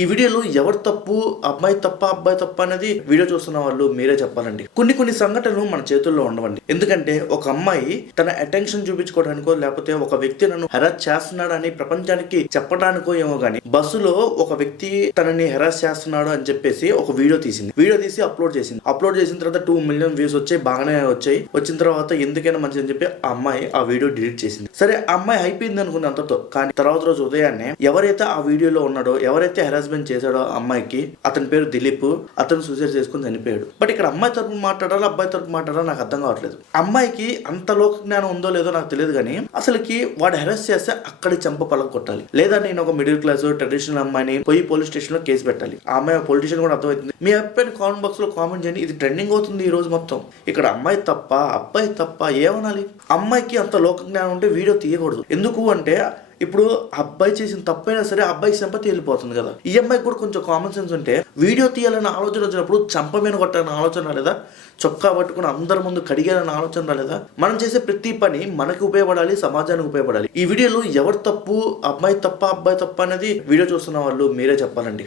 ఈ వీడియోలో ఎవరు తప్పు, అమ్మాయి తప్ప అబ్బాయి తప్ప అనేది వీడియో చూస్తున్న వాళ్ళు మీరే చెప్పాలండి. కొన్ని సంఘటనలు మన చేతుల్లో ఉండవండి. ఎందుకంటే ఒక అమ్మాయి తన అటెన్షన్ చూపించుకోవడానికో లేకపోతే ఒక వ్యక్తి నన్ను హెరాస్ చేస్తున్నాడని ప్రపంచానికి చెప్పడానికో ఏమో గానీ బస్సులో ఒక వ్యక్తి తనని హెరాస్ చేస్తున్నాడు అని చెప్పేసి ఒక వీడియో తీసి అప్లోడ్ చేసిన తర్వాత 2 మిలియన్ వ్యూస్ వచ్చాయి, బాగానే వచ్చాయి. వచ్చిన తర్వాత ఎందుకైనా మంచిది అని చెప్పి ఆ అమ్మాయి ఆ వీడియో డిలీట్ చేసింది. సరే, ఆ అమ్మాయి అయిపోయింది అనుకుంది అంతతో. కానీ తర్వాత రోజు ఉదయాన్నే ఎవరైతే ఆ వీడియోలో ఉన్నాడో, ఎవరైతే హెరాస్మెంట్ చేశాడో ఆ అమ్మాయికి, అతని పేరు దిలీప్, అతను సూసైడ్ చేసుకుని చనిపోయాడు. బట్ ఇక్కడ అమ్మాయి తరపున మాట్లాడాలో అబ్బాయి తరపున మాట్లాడాలో నాకు అర్థం కావట్లేదు. అమ్మాయికి అంత లోక జ్ఞానం ఉందో లేదో నాకు తెలియదు, కానీ అసలుకి వాడు హెరాస్ చేస్తే అక్కడి చంప పలక కొట్టాలి. లేదా నేను ఒక మిడిల్ క్లాస్ ట్రెడిషనల్ అమ్మాయిని పోయి పోలీస్ స్టేషన్ లో కేసు పెట్టాలి. ఆ అమ్మాయి పొలిటీషియన్ కూడా అర్థమవుతుంది. మీ అబ్బాయిని కామెంట్ బాక్స్ లో కామెంట్ చేయండి. ఇది ట్రెండింగ్ అవుతుంది ఈ రోజు మొత్తం. ఇక్కడ అమ్మాయి తప్ప అబ్బాయి తప్ప ఏమనాలి? అమ్మాయికి అంత లోక జ్ఞానం ఉంటే వీడియో తీయకూడదు. ఎందుకు అంటే ఇప్పుడు అబ్బాయి చేసిన తప్పైనా సరే అబ్బాయి సింపతి వెళ్ళిపోతుంది కదా. ఈ అమ్మాయికి కూడా కొంచెం కామన్ సెన్స్ ఉంటే వీడియో తీయాలన్న ఆలోచన వచ్చినప్పుడు చంప మీద కొట్టాలన్న ఆలోచన రాలేదా? చొక్కా పట్టుకుని అందరి ముందు కడిగాలన్న ఆలోచన రాలేదా? మనం చేసే ప్రతి పని మనకి ఉపయోగపడాలి, సమాజానికి ఉపయోగపడాలి. ఈ వీడియోలో ఎవరు తప్పు, అమ్మాయి తప్ప అబ్బాయి తప్ప అనేది వీడియో చూస్తున్న వాళ్ళు మీరే చెప్పాలండి.